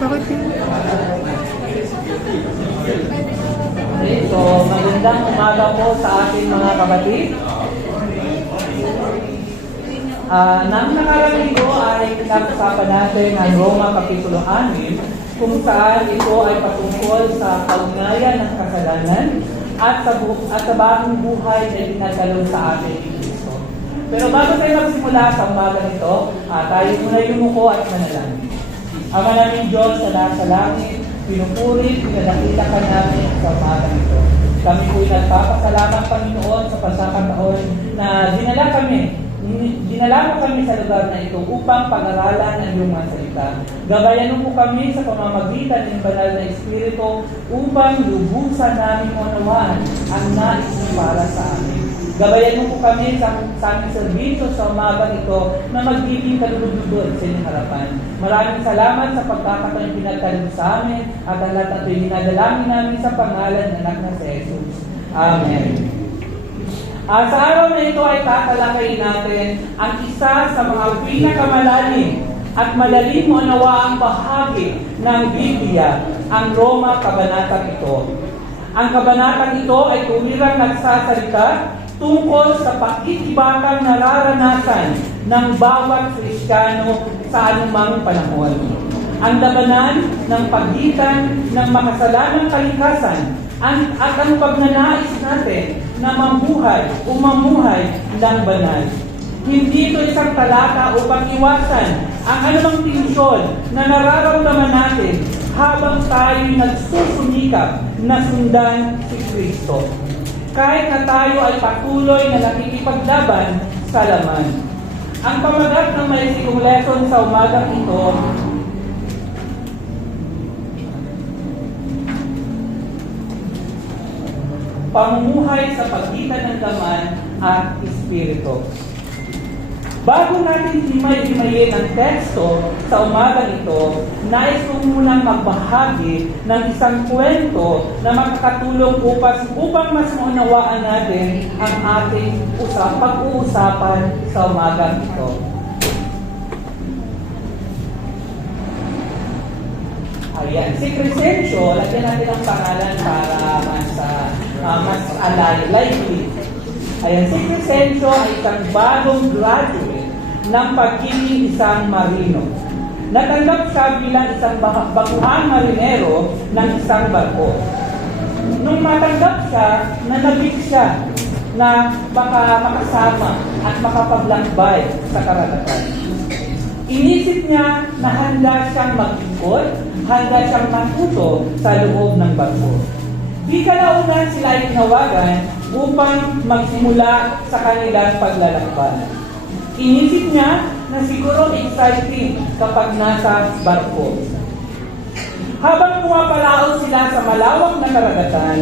Bakit yun? Okay, so magandang umaga po sa ating mga kapatid. Nang nakarang linggo ay pinag-usapan natin ang Roma Kapitulo 6 kung saan ito ay patungkol sa kaugnayan ng kasalanan at sa bagong buhay na dinadalo sa atin ni Kristo. Pero bago tayo magsimula sa umaga nito, tayo muna yumuko at manalangin. Ama naming Diyos na nasa langit, pinupuri, pinadakita ka namin sa umaga nito. Kami po'y nagpapasalamat, Panginoon, sa pagkakataon na dinala mo kami sa lugar na ito upang pag-aralan ang iyong mga salita. Gabayan mo kami sa pamamagitan ng banal na Espiritu upang lubusan namin unawaan ang nais mo para sa amin. Gabayan mo kami sa aming serbisyo sa umagang ito na magiging kalulugod sa inyong harapan. Maraming salamat sa pagkakataon pinagkalog sa amin at ang lahat ito'y dinadalangin namin sa pangalan ng anak na si Jesus. Amen. Sa araw na ito ay tatalakayin natin ang isa sa mga pinakamalalim at malalim mo unawaang bahagi ng Biblia, ang Roma Kabanatang ito. Ang kabanatang ito ay tuwirang nagsasalita tungkol sa pakikibakang nararanasan ng bawat Kristiyano sa anumang panahon. Ang labanan ng pagitan ng makasalanang kalikasan at ang pagnanais natin na mamuhay o mamuhay ng banal. Hindi ito isang talata upang iwasan ang anumang tensyon na nararamdaman natin habang tayo'y nagsusunikap na sundan si Kristo. Kahit na tayo ay patuloy na nakikipaglaban sa laman. Ang pamagat ng malisikong lesson sa umagang ito pamumuhay sa pagitan ng laman at espiritu. Bago natin himay-himayin ang teksto sa umagang ito, nais ko munang magbahagi ng isang kwento na makakatulong upang mas maunawaan natin ang ating pag-uusapan sa umagang ito. Ayan, si Crescencio, lagyan natin ang pangalan para mas likely. Ayan, si Crescencio ay isang bagong graduate ng pagiging isang marino. Natanggap siya bilang isang baguhang marinero ng isang barko. Nung matanggap siya, nanabik siya na baka makasama at makapaglakbay sa karagatan. Inisip niya na handa siyang mag-ikot, handa siyang matuto sa loob ng barko. Di kalaunan sila ay tinawagan upang magsimula sa kanilang paglalakbay. Inisip niya na siguro exciting kapag nasa barko. Habang pumapalaot sila sa malawak na karagatan,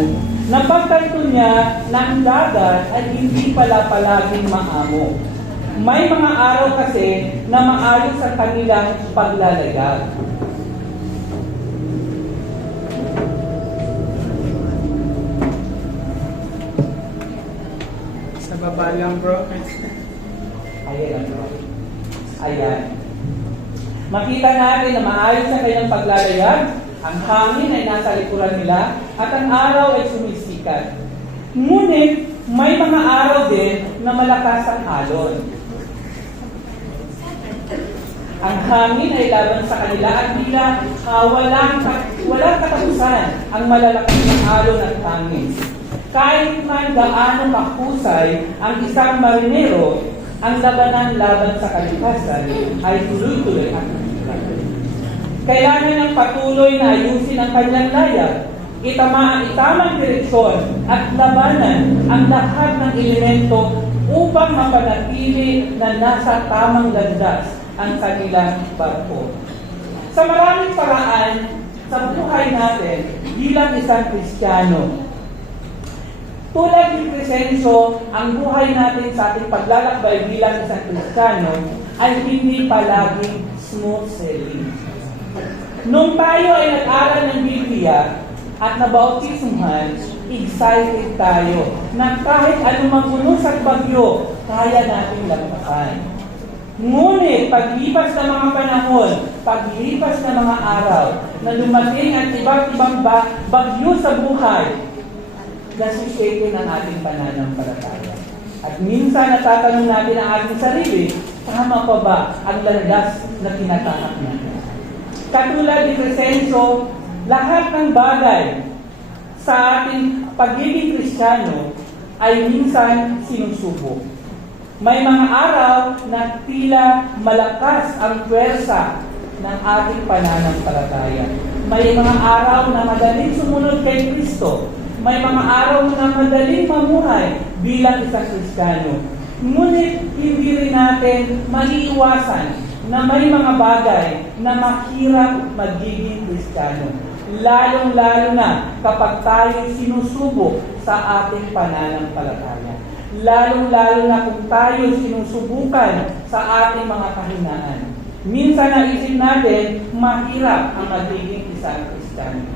napagtanto niya na ang dagat ay hindi pala palaging maamo. May mga araw kasi na maayos ang kanilang paglalayag. Sa baba lang, bro. Ayan. Makita natin na maayos ang kanilang paglalayag, ang hangin ay nasa likuran nila, at ang araw ay sumisikat. Ngunit, may mga araw din na malakas ang alon. Ang hangin ay laban sa kanila at tila walang katapusan ang malalakas ng alon at hangin. Kahit man gaano kahusay ang isang marinero, ang labanan laban sa kalikasan ay tuloy-tuloy at tuloy. Kailangan ng patuloy na ayusin ang kanyang layag, itamang direksyon at labanan ang lahat ng elemento upang mapanatili na nasa tamang landas ang kanilang barko. Sa maraming paraan sa buhay natin bilang isang Kristiyano, tulad ni Crescencio, ang buhay natin sa ating paglalakbay bilang isang Kristiyano ay hindi palaging smooth sailing. Nung tayo ay nag-aral ng Biblia at nabautismuhan, excited tayo na kahit anumang unos at bagyo, kaya nating lampasan. Ngunit paglipas ng mga panahon, paglipas ng mga araw, na lumating at iba't ibang bagyo sa buhay, nasiseke ng ating pananampalataya. At minsan natatanong natin ang ating sarili, tama pa ba ang landas na tinatahak natin? Katulad ni Crescencio, lahat ng bagay sa ating pagiging Kristiyano ay minsan sinusubok. May mga araw na tila malakas ang pwersa ng ating pananampalataya. May mga araw na madaling sumunod kay Kristo. May mga araw na madaling mamuhay bilang isang Kristiyano. Ngunit hindi rin natin maiiwasan na may mga bagay na mahirap magiging Kristiyano. Lalong-lalo na kapag tayo sinusubok sa ating pananampalataya. Lalong-lalo na kung tayo sinusubukan sa ating mga kahinaan. Minsan naisip natin, mahirap ang magiging isang Kristiyano.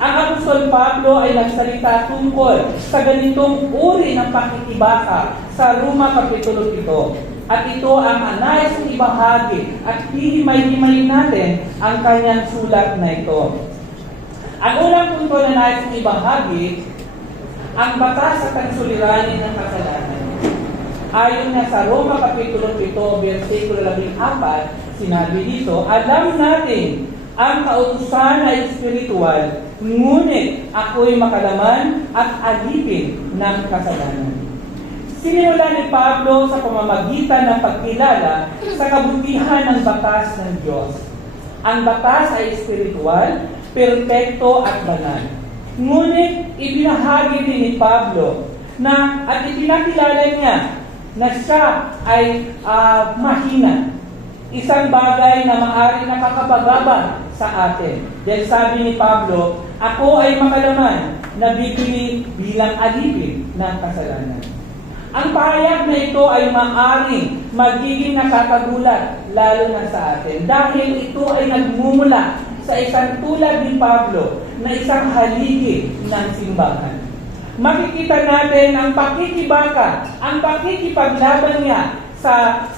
Ang Apostol Pablo ay nagsalita tungkol sa ganitong uri ng pakikibaka sa Roma Kapitulo 7. At ito ang nais kong ibahagi at hihimay-himay natin ang kanyang sulat na ito. Ang unang punto na nais kong ibahagi, ang batas sa kansuliranin ng kasalanan. Ayon na sa Roma Kapitulo 7, versikulo 14, sinabi dito, alam natin ang kautusan ay espiritual, ngunit ako'y makalaman at alipin ng kasalanan. Sinimula ni Pablo sa pamamagitan ng pagkilala sa kabutihan ng batas ng Diyos. Ang batas ay espiritual, perpekto at banal. Ngunit ibinahagi din ni Pablo na at ipinakilala niya na siya ay mahina. Isang bagay na maaaring nakakabagabag sa atin. Dahil sabi ni Pablo, ako ay makalaman na bibili bilang alipin ng kasalanan. Ang pahayag na ito ay maaaring magiging nakakagulat lalo na sa atin dahil ito ay nagmumula sa isang tulad ni Pablo na isang haligi ng simbahan. Makikita natin ang pakikibaka, ang pakikipaglaban niya sa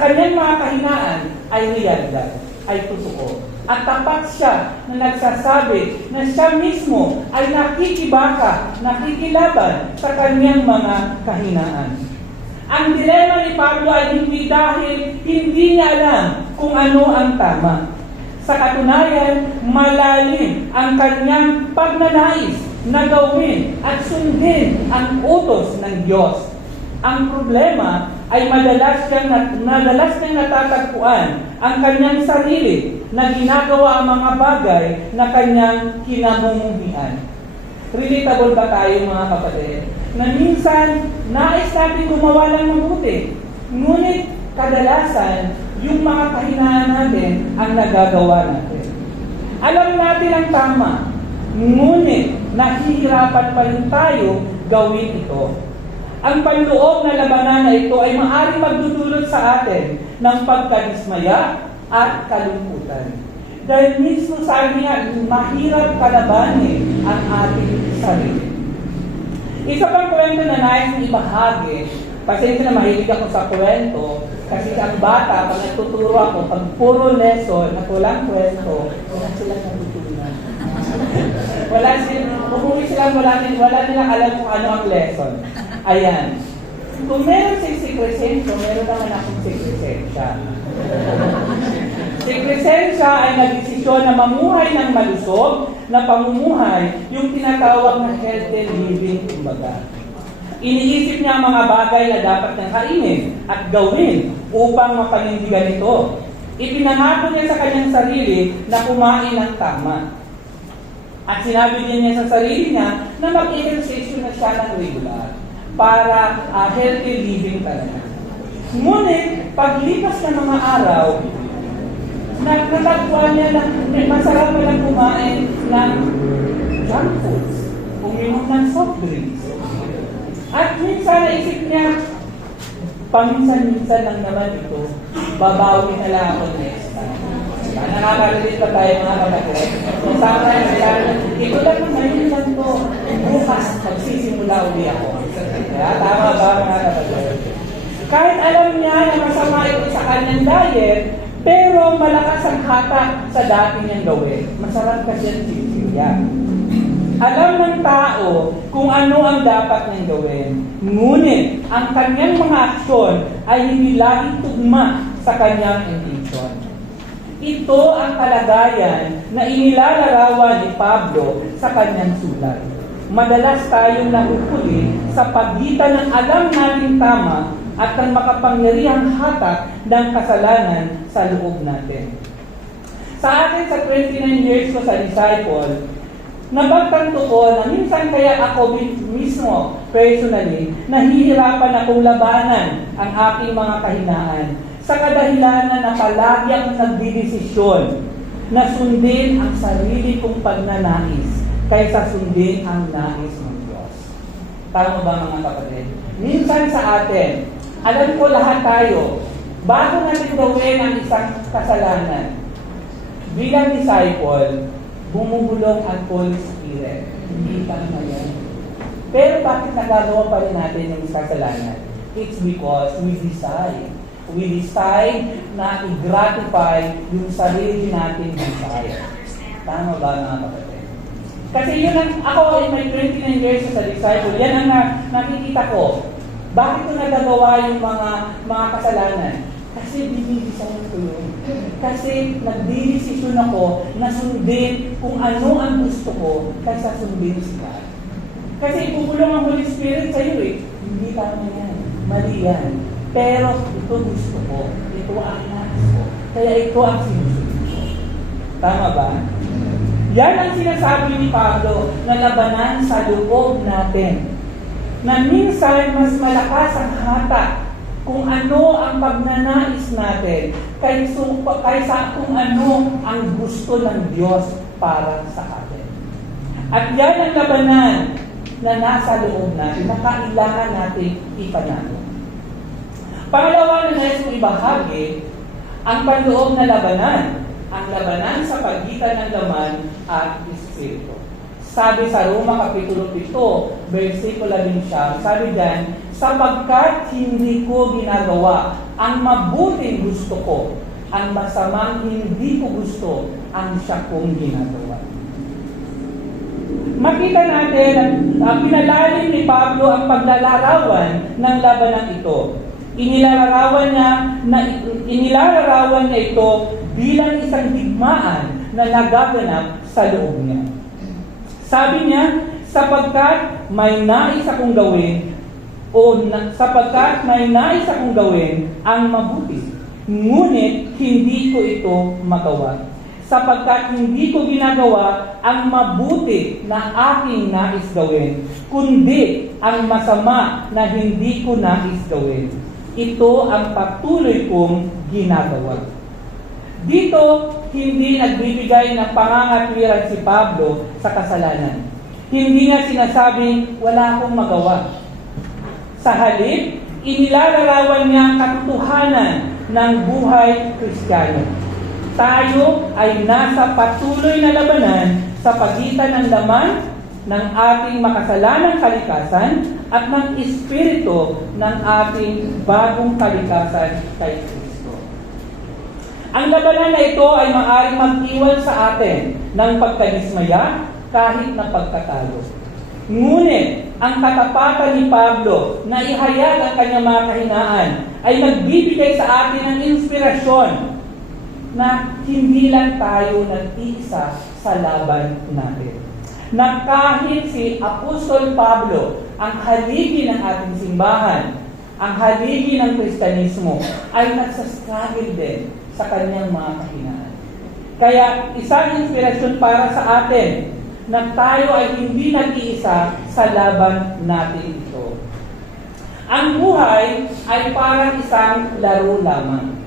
kanyang mga kahinaan ay realidad, ay totoo. At tapat siya na nagsasabi na siya mismo ay nakikibaka, nakikilaban sa kanyang mga kahinaan. Ang dilema ni Pablo ay hindi dahil hindi niya alam kung ano ang tama. Sa katunayan, malalim ang kanyang pagnanais na gawin at sundin ang utos ng Diyos. Ang problema ay madalas niyang natatagpuan ang kanyang sarili na ginagawa ang mga bagay na kanyang kinamumuhian. Relatable ba tayo mga kapatid? Na minsan, nais natin gumawa ng mabuti. Ngunit kadalasan, yung mga kahinaan natin ang nagagawa natin. Alam natin ang tama, ngunit nahihirapan pa rin tayo gawin ito. Ang panloob na labanan na ito ay maaaring magdudulot sa atin ng pagkadismaya at kalungkutan. Dahil mismo sabi niya, mahirap kalabanin ang ating sarili. Isa pang kwento na nais na ibahagi, pasensya na mahilig ako sa kwento, kasi ang bata, pag nagtuturo ako, pag puro lesson at walang kwento, wala silang natutunan. Umuwi silang wala nilang alam kung ano ang lesson. Ayan. Kung meron si Crescencio, meron naman akong si Crescencia. Si Crescencia ay nagdesisyon na mamuhay ng malusog na pamumuhay, yung tinatawag na healthy living, kumbaga. Iniisip niya ang mga bagay na dapat niyang kainin at gawin upang mapanindigan ito. Ipinangako niya sa kanyang sarili na kumain ng tama. At sinabi niya sa sarili niya na mag-exercise na siya ng regular para healthy living talaga. Ngunit, paglipas ng mga araw, natagpuan niya na masarap palang kumain ng junk foods, uminom ng soft drinks. At minsan naisip niya, paminsan-minsan lang naman ito, babawi na lang ako next time. Nakakalalit pa tayo mga kapatid. Sama tayo sa ito lang naman lang to. Bukas, magsisimula uli ako. Kaya tama ba mga kapatid? Kahit alam niya na masama ito sa kanyang diet, Pero malakas ang hatak sa dati niyang gawin. Masarap kasi ang sisilya. Alam ng tao kung ano ang dapat niyang gawin. Ngunit, ang kanyang mga aksyon ay hindi laging tugma sa kanyang intention. Ito ang kalagayan na inilalarawan ni Pablo sa kanyang sulat. Madalas tayong nahuhuli sa pagitan ng alam nating tama at ng makapangyarihang hatak ng kasalanan sa loob natin. Sa akin, sa 29 years ko sa disciple, napagtanto ko na minsan kaya ako mismo, personally, nahihirapan akong labanan ang aking mga kahinaan sa kadahilanan na palagi akong nagdidesisyon na sundin ang sarili kong pagnanais kaysa sundin ang nais ng Diyos. Tama ba mga kapatid? Minsan sa atin, alam ko lahat tayo, bago natin gawin ang isang kasalanan, bilang disciple, bumubulong ang Holy Spirit. Hindi tama yan. Pero bakit nagagawa pa rin natin yung kasalanan? It's because we decide. We decide na i-gratify yung sarili nating desire. Tama ba mga kapatid? Kasi yun ang, ako in my 29 years sa disciple, yan ang nakikita ko. Bakit ko nagagawa yung mga kasalanan? Kasi binidesign ko yun. Kasi nagdidesisyon ako na sundin kung ano ang gusto ko kaysa sundin si God. Kasi ibubulong ang Holy Spirit sa iyo eh. Hindi tama yan. Mali yan. Pero ito gusto ko. Ito ang nais ko. Kaya ito ang sinusunod ko. Tama ba? Yan ang sinasabi ni Pablo na labanan sa loob natin. Na minsan mas malakas ang hatak kung ano ang pagnanais natin kaysa kung ano ang gusto ng Diyos para sa atin. At yan ang labanan na nasa loob natin, na kailangan natin ipanalo. Pangalawa na nais kong ibahagi, ang panloob na labanan, ang labanan sa pagitan ng laman at espiritu. Sabi sa Roma Kapitulo 7, versikulo 11, sabi diyan, sapagkat hindi ko ginagawa ang mabuting gusto ko, ang masamang hindi ko gusto ang siya kong ginagawa. Makita natin ang pinalalim ni Pablo ang paglalarawan ng labanan ito. Inilalarawan niya ito bilang isang digmaan na nagaganap sa loob niya. Sabi niya, sapagkat may nais akong gawin ang mabuti, ngunit hindi ko ito magawa. Sapagkat hindi ko ginagawa ang mabuti na aking nais gawin, kundi ang masama na hindi ko nais gawin. Ito ang patuloy kong ginagawa. Dito, hindi nagbibigay ng pangangatwiran si Pablo sa kasalanan. Hindi niya sinasabing, wala akong magawa. Sa halip, inilalarawan niya ang katotohanan ng buhay Kristiyano. Tayo ay nasa patuloy na labanan sa pagitan ng laman ng ating makasalanang kalikasan at ng espiritu ng ating bagong kalikasan kay Kristo. Ang labanan na ito ay maaaring mag-iwan sa atin ng pagkadismaya kahit na pagkatalo. Ngunit, ang katapatan ni Pablo na ihayag ang kanyang mga kahinaan ay nagbibigay sa atin ng inspirasyon na hindi lang tayo nag-iisa sa laban natin. Na kahit si Apostol Pablo, ang haligi ng ating simbahan, ang haligi ng Kristyanismo, ay nagsastruggle din sa kanyang mga kahinaan. Kaya isang inspirasyon para sa atin na tayo ay hindi nag-iisa sa laban natin ito. Ang buhay ay parang isang laro lamang.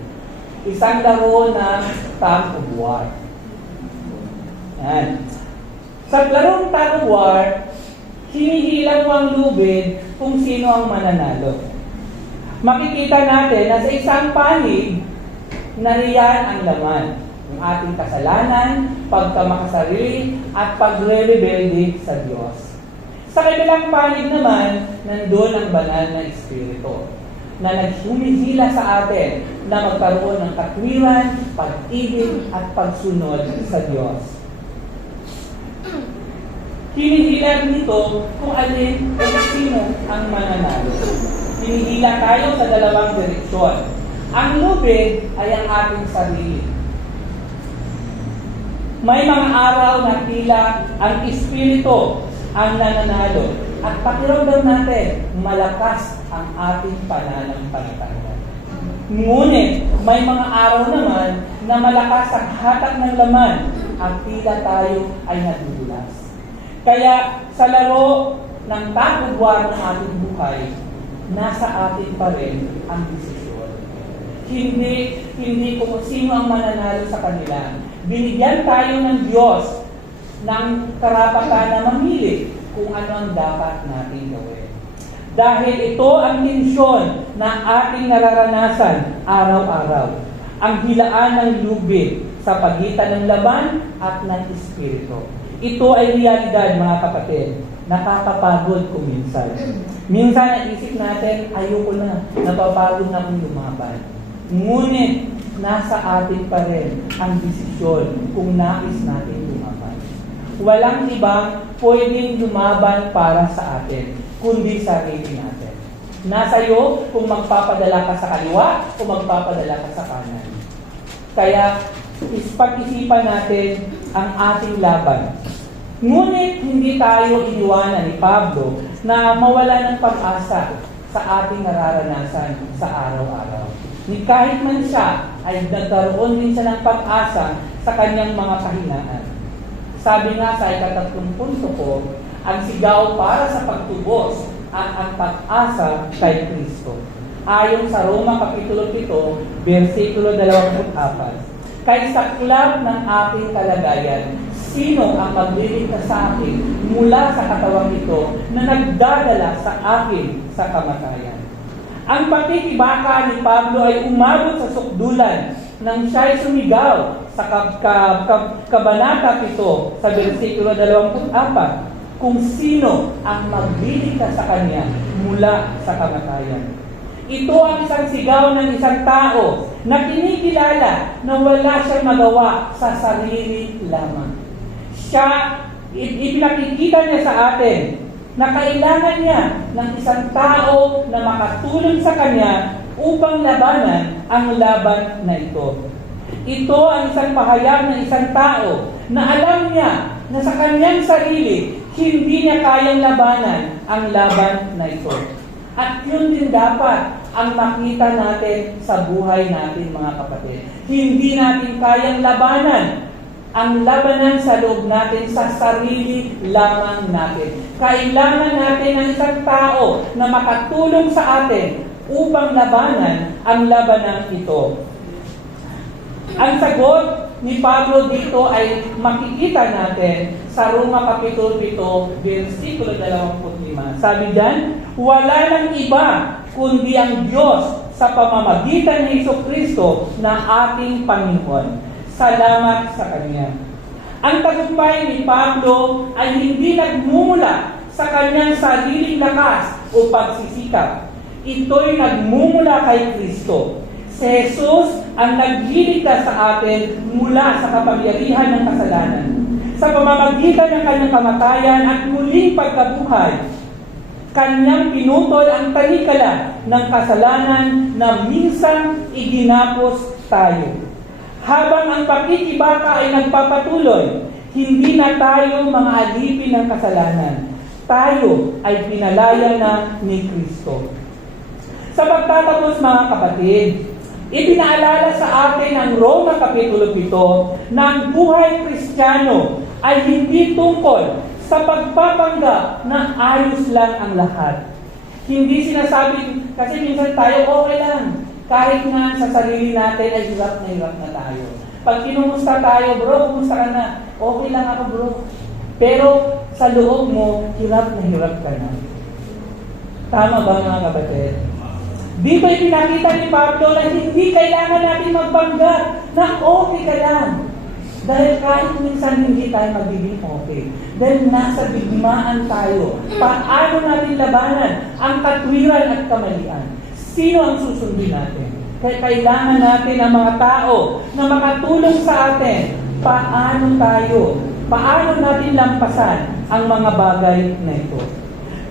Isang laro na tug of war. Yan. Sa larong tug of war, hinihilang mo ang lubid kung sino ang mananalo. Makikita natin na sa isang panig, nariyan ang laman. Yung ating kasalanan, pagkamakasarili, at pagre-rebelde sa Diyos. Sa kabilang panig naman, nandun ang banal na Espiritu. na naghumihila sa atin na magkaroon ng katwiran, pag-ibig at pagsunod sa Diyos. Hinihila nito kung alin o sino ang mananalo. Hinihila tayo sa dalawang direksyon. Ang lubid ay ang ating sarili. May mga araw na tila ang Espiritu ang nananalo at pakiramdam natin malakas ang ating pananampalataya. Ngunit may mga araw naman na malakas ang hatak ng laman at tila tayo ay nadudulas. Kaya sa laro ng takbuhan ng ating buhay, nasa atin pa rin ang desisyon. Hindi kung sino ang mananalo sa kanila. Binigyan tayo ng Diyos ng karapatan na mamili kung ano ang dapat natin gawin. Dahil ito ang tensyon na ating nararanasan araw-araw. Ang hilaan ng lubid sa pagitan ng laban at ng espiritu. Ito ay realidad, mga kapatid. Nakakapagod kung minsan. Minsan naisip natin, ayoko na, napapagod na akong lumaban. Ngunit, nasa atin pa rin ang desisyon kung nais natin lumaban. Walang ibang pwedeng lumaban para sa atin, kundi sarili natin. Nasa iyo kung magpapadala ka sa kaliwa o magpapadala ka sa kanan. Kaya, pag-isipan natin ang ating laban. Ngunit hindi tayo iniwanan ni Pablo na mawala ng pag-asa sa ating nararanasan sa araw-araw. Ni kahit man siya ay nagkaroon din siya ng pag-asa sa kanyang mga kahinaan. Sabi nga sa ika-3 punto ko, ang sigaw para sa pagtubos at ang pag-asa kay Kristo. Ayon sa Roma Kapitulo 7, versikulo 24. Kay saklap ng aking kalagayan, sino ang magliligtas sa akin mula sa katawang ito na nagdadala sa akin sa kamatayan? Ang pakikibaka ni Pablo ay umabot sa sukdulan nang siya'y sumigaw sa Kabanata 7 sa versikulo 24 kung sino ang magliligtas sa kanya mula sa kamatayan. Ito ang isang sigaw ng isang tao na kinikilala na wala siyang magawa sa sarili lamang. Ipinakikita niya sa atin na kailangan niya ng isang tao na makatulong sa kanya upang labanan ang laban na ito. Ito ang isang pahayag ng isang tao na alam niya na sa kanyang sarili, hindi niya kayang labanan ang laban na ito. At yun din dapat ang makita natin sa buhay natin, mga kapatid. Hindi natin kayang labanan ang labanan sa loob natin sa sarili lamang natin. Kailangan natin ng isang tao na makatulong sa atin upang labanan ang labanan ito. Ang sagot ni Pablo dito ay makikita natin sa Roma Kapitulo 7, versikulo 25. Sabi diyan, wala nang iba kundi ang Diyos sa pamamagitan ni Jesucristo na ating Panginoon. Salamat sa Kanya. Ang tagumpay ni Pablo ay hindi nagmumula sa kanyang sariling lakas o pagsisikap. Ito'y nagmumula kay Kristo. Si Jesus ang nagliligtas sa atin mula sa kapangyarihan ng kasalanan. Sa pamamagitan ng kanyang kamatayan at muling pagkabuhay, kanyang pinutol ang talikala ng kasalanan na minsan iginapos tayo. Habang ang pakikibaka ay nagpapatuloy, hindi na tayo mga alipin ng kasalanan. Tayo ay pinalaya na ni Kristo. Sa pagtatapos, mga kapatid, ipinaalala sa atin ng Roma Kapitulo 7 na ang buhay Kristiyano ay hindi tungkol sa pagpapanggap na ayos lang ang lahat. Hindi sinasabi, kasi minsan tayo okay lang. Kahit na sa sarili natin ay hirap na tayo. Pag kinumusta tayo, bro, kumusta ka na? Okay lang ako, bro. Pero sa loob mo, hirap ka na. Tama ba, mga kapatid? Dito ay pinakita ni Pablo na hindi kailangan natin magpanggap na okay ka lang. Dahil kahit minsan hindi tayo magiging okay. Dahil nasa digmaan tayo. Paano natin labanan ang katwiran at kamalian? Sino ang susundin natin? Kaya kailangan natin ang mga tao na makatulong sa atin. Paano natin lampasan ang mga bagay na ito?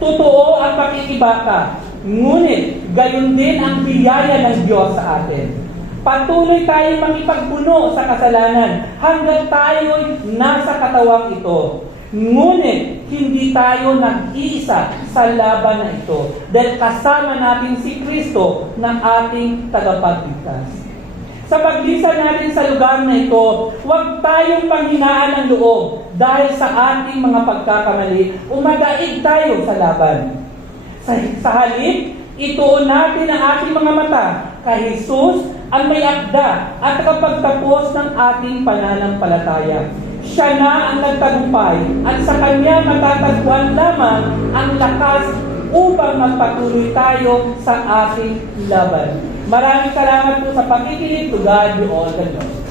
Totoo ang pakikibaka, ngunit gayon din ang biyaya ng Diyos sa atin. Patuloy tayong makipagpuno sa kasalanan hanggang tayo'y nasa katawang ito. Ngunit hindi tayo nag-iisa sa laban na ito dahil kasama natin si Kristo na ating tagapagligtas. Sa paglisan natin sa lugar na ito, huwag tayong panghinaan ng loob dahil sa ating mga pagkakamali, umadaig tayo sa laban. Sa halip, ituon natin ang ating mga mata kay Jesus ang may akda at kapagtapos ng ating pananampalataya. Siya na ang nagtagumpay at sa Kanya matatagpuan lamang ang lakas upang magpatuloy tayo sa ating laban. Maraming salamat po sa pakikinig. To God be all the glory.